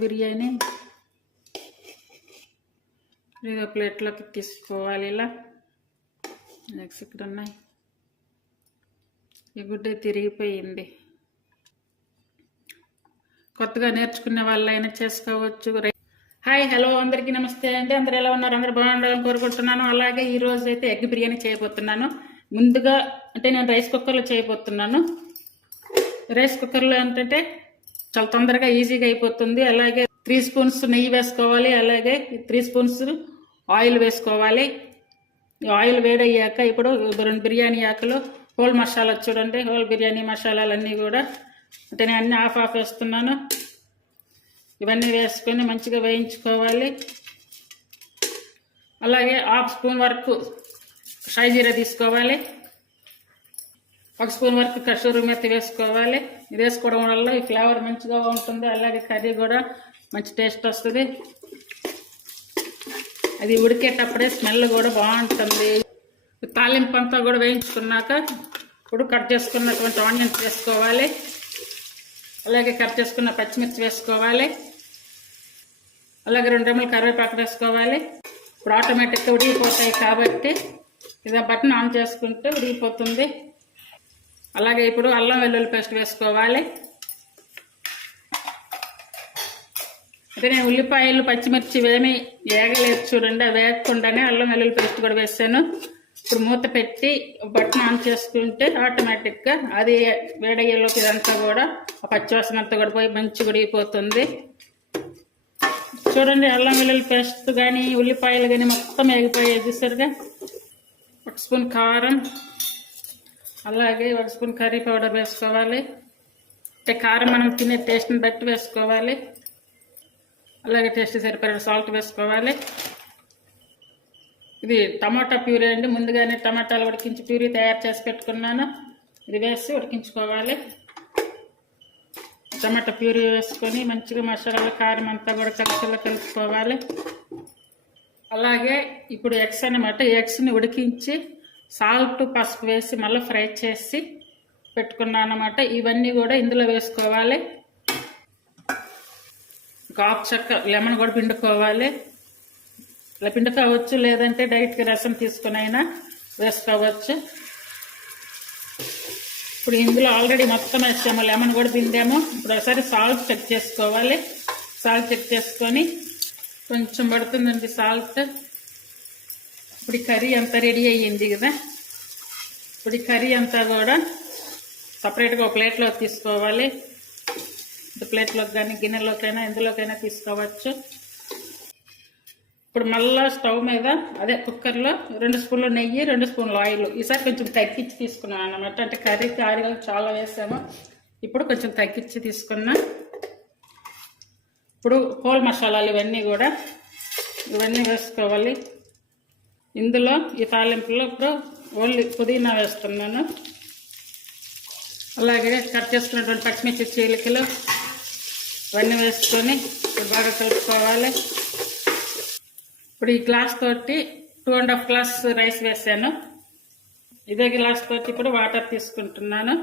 బిర్యానీ ఏదో ప్లేట్లోకి తీసుకోవాలి. ఇలా నెక్స్ట్ ఇక్కడ ఉన్నాయి. ఈ గుడ్డ తిరిగిపోయింది. కొత్తగా నేర్చుకునే వాళ్ళైనా చేసుకోవచ్చు. హాయ్ హలో అందరికీ నమస్తే అండి. అందరు ఎలా ఉన్నారు? అందరు బాగుండాలని కోరుకుంటున్నాను. అలాగే ఈరోజు అయితే ఎగ్ బిర్యానీ చేయబోతున్నాను. ముందుగా అంటే నేను రైస్ కుక్కర్లో చేయబోతున్నాను. రైస్ కుక్కర్లో ఏంటంటే చాలా తొందరగా ఈజీగా అయిపోతుంది. అలాగే 3 స్పూన్స్ నెయ్యి వేసుకోవాలి. అలాగే 3 స్పూన్స్ ఆయిల్ వేసుకోవాలి. ఆయిల్ వేడయ్యాక ఇప్పుడు 2 బిర్యానీ ఆకులు, హోల్ మసాలా చూడండి, హోల్ బిర్యానీ మసాలాలన్నీ కూడా అంటే నేను అన్నీ ఆఫ్ వేస్తున్నాను. ఇవన్నీ వేసుకొని మంచిగా వేయించుకోవాలి. అలాగే 1/2 స్పూన్ వరకు షాజీరా తీసుకోవాలి. 1 స్పూన్ వరకు కసూరి మెత్తి వేసుకోవాలి. ఇది వేసుకోవడం వల్ల ఈ ఫ్లేవర్ మంచిగా ఉంటుంది. అలాగే కర్రీ కూడా మంచి టేస్ట్ వస్తుంది. అది ఉడికేటప్పుడే స్మెల్ కూడా బాగుంటుంది. తాలింపు అంతా కూడా వేయించుకున్నాక ఇప్పుడు కట్ చేసుకున్నటువంటి ఆనియన్స్ వేసుకోవాలి. అలాగే కట్ చేసుకున్న పచ్చిమిర్చి వేసుకోవాలి. అలాగే 2 రెమ్మలు కరివేపాకు వేసుకోవాలి. ఇప్పుడు ఆటోమేటిక్గా ఉడికిపోతాయి కాబట్టి ఇదే బటన్ ఆన్ చేసుకుంటే ఉడికిపోతుంది. అలాగే ఇప్పుడు అల్లం వెల్లుల్లి పేస్ట్ వేసుకోవాలి. అయితే నేను ఉల్లిపాయలు పచ్చిమిర్చి ఏమీ వేగలేదు చూడండి. అవి వేగకుండానే అల్లం వెల్లుల్లి పేస్ట్ కూడా వేసాను. ఇప్పుడు మూత పెట్టి బటన్ ఆన్ చేసుకుంటే ఆటోమేటిక్గా అది వేడయ్యేలోకి ఇదంతా కూడా ఆ పచ్చివాసన అంతా కూడా పోయి మంచిగా ఉడికిపోతుంది. చూడండి అల్లం వెల్లుల్లి పేస్ట్ కానీ ఉల్లిపాయలు కానీ మొత్తం వేగిపోయేది చూసారుగా. 1 స్పూన్ కారం, అలాగే 1 స్పూన్ కర్రీ పౌడర్ వేసుకోవాలి. అంటే కారం మనం తినే టేస్ట్ని బట్టి వేసుకోవాలి. అలాగే టేస్ట్ సరిపడే సాల్ట్ వేసుకోవాలి. ఇది టమాటా ప్యూరీ అండి. ముందుగానే టమాటాలు ఉడికించి ప్యూరీ తయారు చేసి పెట్టుకున్నాను. ఇది వేసి ఉడికించుకోవాలి. టమాటా ప్యూరీ వేసుకొని మంచిగా మసాలా కారం అంతా కూడా కలిసిలా కలుపుకోవాలి. అలాగే ఇప్పుడు ఎగ్స్ అన్నమాట. ఎగ్స్ని ఉడికించి సాల్ట్ పసుపు వేసి మళ్ళీ ఫ్రై చేసి పెట్టుకున్నాను అన్నమాట. ఇవన్నీ కూడా ఇందులో వేసుకోవాలి. ఒక 1/2 చెక్క లెమన్ కూడా పిండుకోవాలి. ఇలా పిండుకోవచ్చు, లేదంటే డైరెక్ట్గా రసం తీసుకుని అయినా వేసుకోవచ్చు. ఇప్పుడు ఇందులో ఆల్రెడీ మొత్తం వేసాము, లెమన్ కూడా పిండాము. ఇప్పుడు ఒకసారి సాల్ట్ చెక్ చేసుకోవాలి. సాల్ట్ చెక్ చేసుకొని కొంచెం పడుతుందండి సాల్ట్. ఇప్పుడు ఈ కర్రీ అంతా రెడీ అయ్యింది కదా. ఇప్పుడు ఈ కర్రీ అంతా కూడా సపరేట్గా ఒక ప్లేట్లో తీసుకోవాలి. ప్లేట్లోకి కానీ గిన్నెలోకైనా ఎందులోకైనా తీసుకోవచ్చు. ఇప్పుడు మళ్ళీ స్టవ్ మీద అదే కుక్కర్లో 2 స్పూన్లు నెయ్యి, 2 స్పూన్లు ఆయిల్. ఈసారి కొంచెం తగ్గించి తీసుకున్నాను అన్నమాట. అంటే కర్రీకి ఆయిల్ చాలా వేసాము, ఇప్పుడు కొంచెం తగ్గించి తీసుకున్నా. ఇప్పుడు హోల్ మసాలాలు ఇవన్నీ వేసుకోవాలి. ఇందులో ఈ తాలింపులో ఇప్పుడు ఓన్లీ పుదీనా వేస్తున్నాను. అలాగే కట్ చేసుకున్నటువంటి పచ్చిమిర్చి చీలికలు ఇవన్నీ వేసుకొని బాగా కలుపుకోవాలి. ఇప్పుడు ఈ గ్లాస్ తోటి 2.5 గ్లాస్ రైస్ వేసాను. ఇదే గ్లాస్ తోటి ఇప్పుడు వాటర్ తీసుకుంటున్నాను.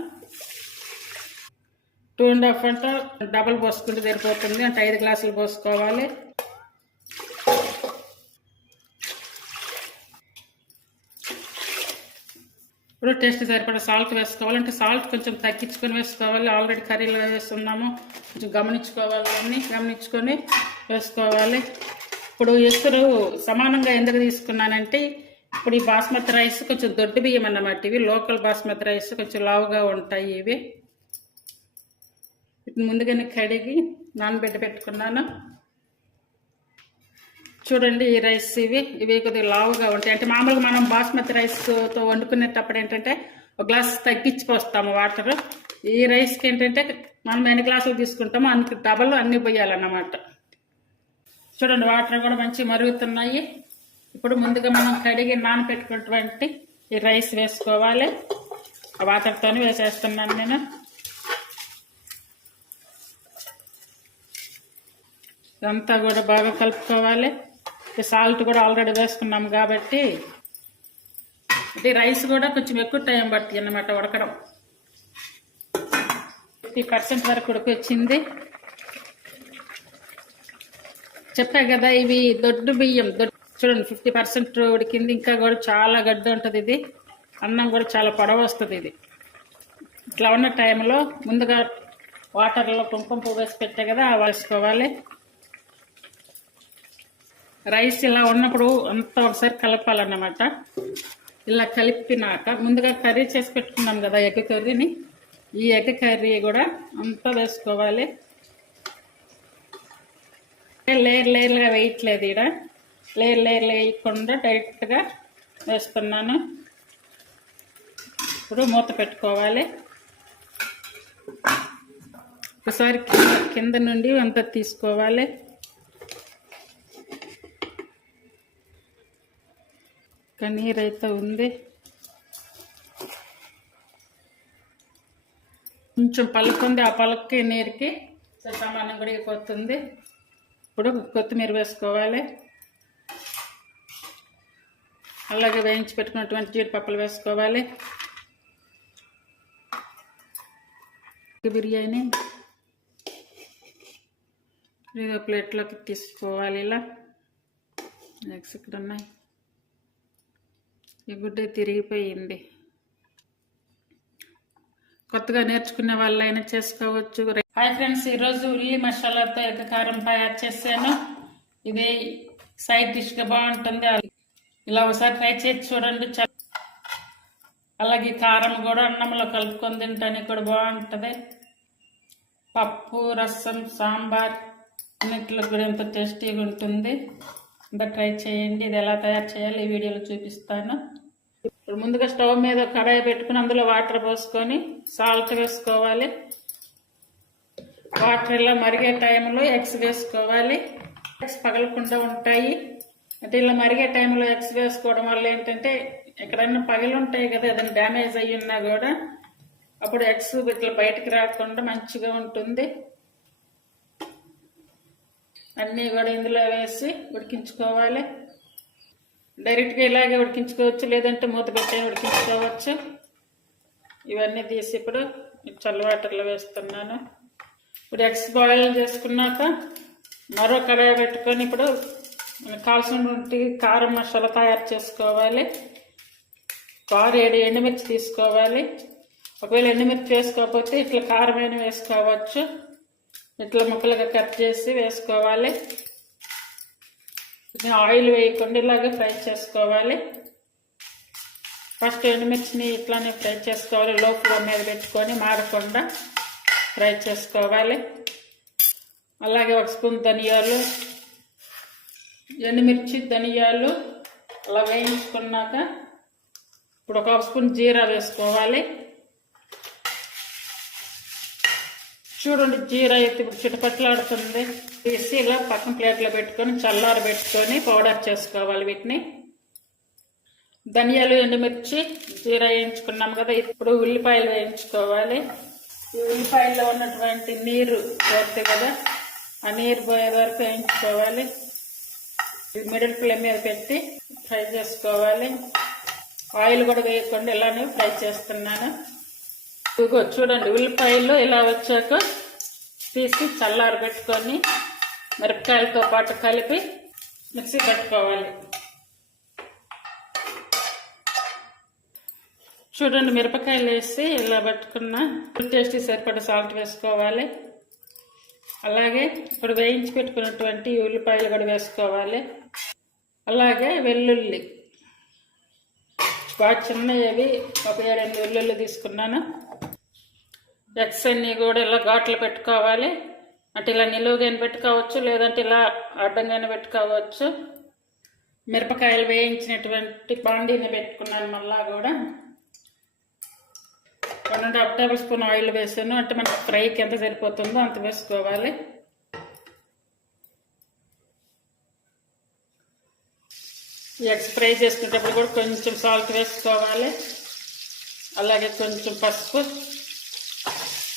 2.5 అంటే డబల్ పోసుకుంటే సరిపోతుంది. అంటే 5 గ్లాసులు పోసుకోవాలి. ఇప్పుడు టేస్ట్ సరిపడా సాల్ట్ వేసుకోవాలి. అంటే సాల్ట్ కొంచెం తగ్గించుకొని వేసుకోవాలి. ఆల్రెడీ కర్రీలో వేస్తున్నాము, కొంచెం గమనించుకొని వేసుకోవాలి. ఇప్పుడు ఎసురు సమానంగా ఎందుకు తీసుకున్నానంటే ఇప్పుడు ఈ బాస్మతి రైస్ కొంచెం దొడ్డు బియ్యం అన్నమాట. ఇవి లోకల్ బాస్మతి రైస్ కొంచెం లావుగా ఉంటాయి. ఇవి ముందుగానే కడిగి నానబెట్టి పెట్టుకున్నాను. చూడండి ఈ రైస్ ఇవి కొద్దిగా లావుగా ఉంటాయి. అంటే మామూలుగా మనం బాస్మతి రైస్తో వండుకునేటప్పుడు ఏంటంటే 1 గ్లాస్ తగ్గించి పోస్తాము వాటర్. ఈ రైస్కి ఏంటంటే మనం ఎన్ని గ్లాసులు తీసుకుంటామో అందుకు డబల్ అన్నీ పోయాలన్నమాట. చూడండి వాటర్ కూడా మంచి మరుగుతున్నాయి. ఇప్పుడు ముందుగా మనం కడిగి నానబెట్టుకున్నటువంటి ఈ రైస్ వేసుకోవాలి. ఆ వాటర్తోనే వేసేస్తున్నాను నేను. ఇదంతా కూడా బాగా కలుపుకోవాలి. సాల్ట్ కూడా ఆల్రెడీ వేసుకున్నాం కాబట్టి ఇది రైస్ కూడా కొంచెం ఎక్కువ టైం పడుతుంది అన్నమాట ఉడకడం. 50% వరకు ఉడికి వచ్చింది. చెప్పా కదా ఇవి దొడ్డు బియ్యం చూడండి 50% ఉడికింది. ఇంకా కూడా చాలా గడ్డ ఉంటుంది. ఇది అన్నం కూడా చాలా పొడవు వస్తుంది. ఇది ఇట్లా ఉన్న టైంలో ముందుగా వాటర్లో కుంకుమ పువ్వు వేసి పెట్టే కదా వేసుకోవాలి. రైస్ ఇలా ఉన్నప్పుడు అంతా ఒకసారి కలపాలన్నమాట. ఇలా కలిపినాక ముందుగా కర్రీ చేసి పెట్టుకున్నాం కదా ఎగ్ కర్రీని, ఈ ఎగ్ కర్రీ కూడా అంతా వేసుకోవాలి. లేయర్గా వేయట్లేదు, ఇక్కడ లేయర్ వేయకుండా డైరెక్ట్గా వేస్తున్నాను. ఇప్పుడు మూత పెట్టుకోవాలి. ఒకసారి కింద నుండి అంతా తీసుకోవాలి. ఇంకా నీరైతే ఉంది, కొంచెం పలుకుంది. ఆ పలుక్కి నీరుకి సమానం ఉడికిపోతుంది. ఇప్పుడు కొత్తిమీర వేసుకోవాలి. అలాగే వేయించి పెట్టుకున్నటువంటి జీడిపప్పులు వేసుకోవాలి. బిర్యానీ ఏదో ప్లేట్లోకి తీసుకోవాలి. ఇలా నెక్స్ట్ ఇక్కడ ఉన్నాయి. ఈ గుడ్డ తిరిగిపోయింది. కొత్తగా నేర్చుకునే వాళ్ళైనా చేసుకోవచ్చు. హాయ్ ఫ్రెండ్స్, ఈరోజు ఉల్లి మసాలాతో ఎగ్ కారం తయారు చేశాను. ఇది సైడ్ డిష్గా బాగుంటుంది. ఇలా ఒకసారి ట్రై చేసి చూడండి. అలాగే కారం కూడా అన్నంలో కలుపుకొని తింటానికి కూడా బాగుంటుంది. పప్పు, రసం, సాంబార్ అన్నింటిలో కూడా ఎంతో టేస్టీగా ఉంటుంది. ఇంకా ట్రై చేయండి. ఇది ఎలా తయారు చేయాలి ఈ వీడియోలో చూపిస్తాను. ఇప్పుడు ముందుగా స్టవ్ మీద కడాయి పెట్టుకుని అందులో వాటర్ పోసుకొని సాల్ట్ వేసుకోవాలి. వాటర్ ఇలా మరిగే టైంలో ఎగ్స్ వేసుకోవాలి. ఎగ్స్ పగలకుండా ఉంటాయి. అంటే ఇలా మరిగే టైంలో ఎగ్స్ వేసుకోవడం వల్ల ఏంటంటే ఎక్కడైనా పగిలి ఉంటాయి కదా, ఏదైనా డ్యామేజ్ అయ్యి ఉన్నా కూడా అప్పుడు ఎగ్స్ ఇట్లా బయటకు రాకుండా మంచిగా ఉంటుంది. అన్నీ కూడా ఇందులో వేసి ఉడికించుకోవాలి. డైరెక్ట్గా ఇలాగే ఉడికించుకోవచ్చు, లేదంటే మూత పెట్టే ఉడికించుకోవచ్చు. ఇవన్నీ తీసి ఇప్పుడు చల్ల వాటర్లో వేస్తున్నాను. ఇప్పుడు ఎగ్స్ బాయిల్ చేసుకున్నాక మరో కడాయి పెట్టుకొని ఇప్పుడు కావాల్సినటువంటి కారం మసాలా తయారు చేసుకోవాలి. 6-7 ఎండుమిర్చి తీసుకోవాలి. ఒకవేళ ఎండుమిర్చి వేసుకోకపోతే ఇట్లా కారమైన వేసుకోవచ్చు. ఇట్లా ముక్కలుగా కట్ చేసి వేసుకోవాలి. ఆయిల్ వేయకుండా ఇలాగే ఫ్రై చేసుకోవాలి. ఫస్ట్ ఎండుమిర్చిని ఇట్లానే ఫ్రై చేసుకోవాలి. లో ఫ్లేమ్ మీద పెట్టుకొని మాడకుండా ఫ్రై చేసుకోవాలి. అలాగే 1 స్పూన్ ధనియాలు, ఎండుమిర్చి, ధనియాలు అలా వేయించుకున్నాక ఇప్పుడు 1 స్పూన్ జీరా వేసుకోవాలి. చూడండి, జీరా అయితే ఇప్పుడు చిటపట్లాడుతుంది. తీసి ఇలా పక్కన ప్లేట్లో పెట్టుకొని చల్లారి పెట్టుకొని పౌడర్ చేసుకోవాలి వీటిని. ధనియాలు, ఎండుమిర్చి, జీరా వేయించుకున్నాం కదా, ఇప్పుడు ఉల్లిపాయలు వేయించుకోవాలి. ఈ ఉల్లిపాయల్లో ఉన్నటువంటి నీరు పోతుంది కదా, ఆ నీరు పోయే వరకు వేయించుకోవాలి. మిడిల్ ఫ్లేమ్ మీద పెట్టి ఫ్రై చేసుకోవాలి. ఆయిల్ కూడా వేయకుండా ఇలానే ఫ్రై చేస్తున్నాను. ఇదిగో చూడండి, ఉల్లిపాయలు ఇలా వచ్చాక తీసి చల్లారి పెట్టుకొని మిరపకాయలతో పాటు కలిపి మిక్సీ పెట్టుకోవాలి. చూడండి, మిరపకాయలు వేసి ఇలా పెట్టుకున్న టేస్ట్ సరిపడా సాల్ట్ వేసుకోవాలి. అలాగే ఇప్పుడు వేయించి పెట్టుకున్నటువంటి ఉల్లిపాయలు కూడా వేసుకోవాలి. అలాగే వెల్లుల్లి బాగా చిన్నవి 7-8 వెల్లుల్లి తీసుకున్నాను. ఎగ్స్ అన్నీ కూడా ఇలా ఘాట్లు పెట్టుకోవాలి. అంటే ఇలా నిలువుగానే పెట్టుకోవచ్చు, లేదంటే ఇలా అడ్డంగానే పెట్టుకోవచ్చు. మిరపకాయలు వేయించినటువంటి బాండీని పెట్టుకున్నాను. మళ్ళా కూడా 1.5 టేబుల్ స్పూన్ ఆయిల్ వేసాను. అంటే మనకు ఫ్రైకి ఎంత సరిపోతుందో అంత వేసుకోవాలి. ఎగ్స్ ఫ్రై చేసుకునేటప్పుడు కూడా కొంచెం సాల్ట్ వేసుకోవాలి. అలాగే కొంచెం పసుపు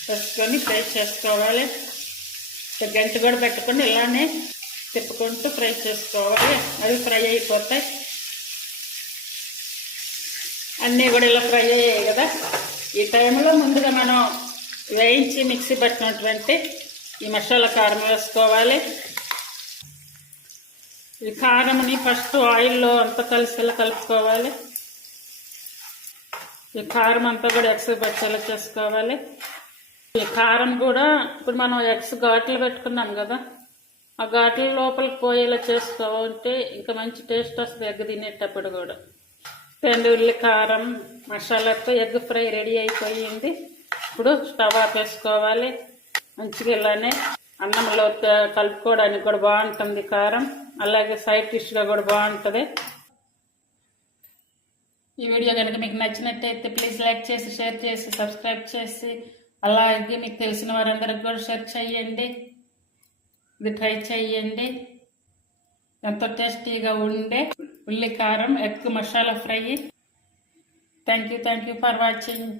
వేసుకొని ఫ్రై చేసుకోవాలి. గంట కూడా పెట్టుకొని ఇలానే తిప్పుకుంటూ ఫ్రై చేసుకోవాలి. అవి ఫ్రై అయిపోతాయి. అన్నీ కూడా ఇలా ఫ్రై అయ్యాయి కదా, ఈ టైంలో ముందుగా మనం వేయించి మిక్సీ పట్టినటువంటి ఈ మసాలా కారం వేసుకోవాలి. ఈ కారంని ఫస్ట్ ఆయిల్లో అంతా కలిసేలా కలుపుకోవాలి. ఈ కారం అంతా కూడా ఎగ్స్ పట్టేలా చేసుకోవాలి. ఈ కారం కూడా ఇప్పుడు మనం ఎగ్స్ ఘాట్లు పెట్టుకున్నాం కదా, ఆ ఘాట్ల లోపలికి పోయేలా చేసుకోవాలంటే ఇంకా మంచి టేస్ట్ వస్తుంది ఎగ్ తినేటప్పుడు కూడా. ఉల్లి కారం మసాలాతో ఎగ్ ఫ్రై రెడీ అయిపోయింది. ఇప్పుడు స్టవ్ ఆఫ్ వేసుకోవాలి. మంచిగా ఇలానే అన్నంలో కలుపుకోవడానికి కూడా బాగుంటుంది కారం, అలాగే సైడ్ డిష్గా కూడా బాగుంటుంది. ఈ వీడియో కనుక మీకు నచ్చినట్టయితే ప్లీజ్ లైక్ చేసి, షేర్ చేసి, సబ్స్క్రైబ్ చేసి, అలాగే మీకు తెలిసిన వారందరికి కూడా షేర్ చేయండి. ఇది ట్రై చేయండి. ఎంతో టేస్టీగా ఉండే ఉల్లి కారం egg masala fry. Thank you for watching.